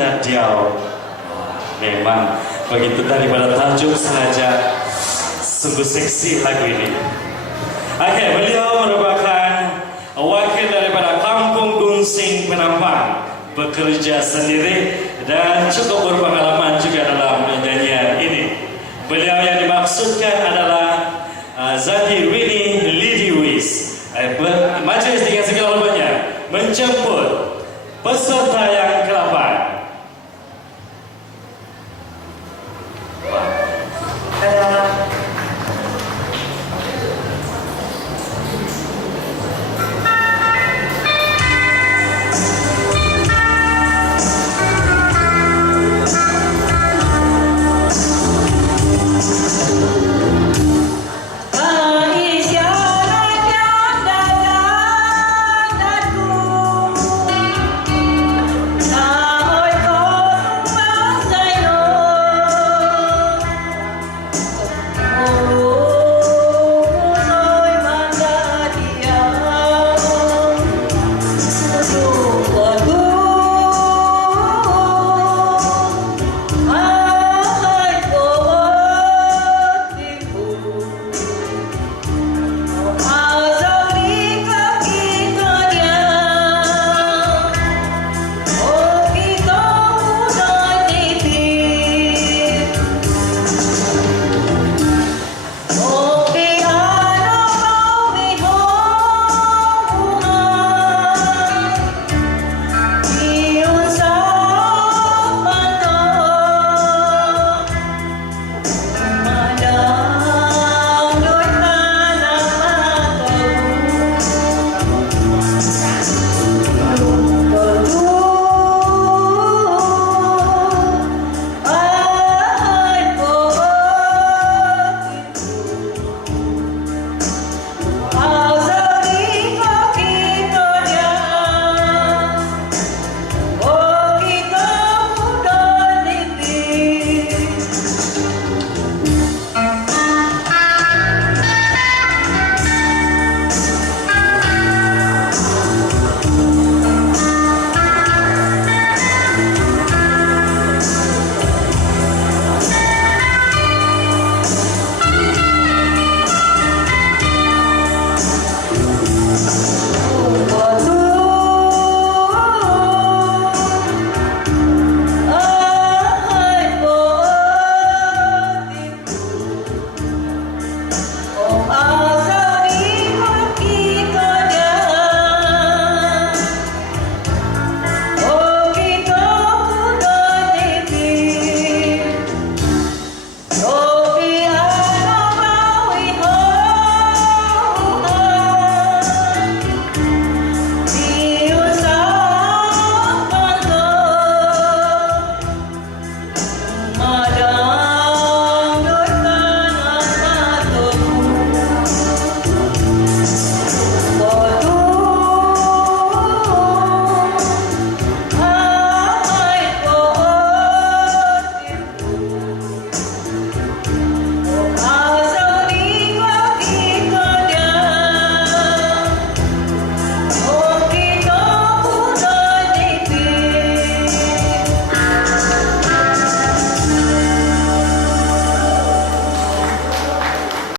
Indah Diao. Memang begitu, daripada tajuk saja sungguh seksi lagu ini. Oke, beliau merupakan wakil daripada Kampung Gunsing Penampang, bekerja sendiri dan cukup berpengalaman juga dalam nyanyian ini. Beliau yang dimaksudkan adalah Zahir Winnie Lidiwis. Majelis dengan segala hormatnya menjemput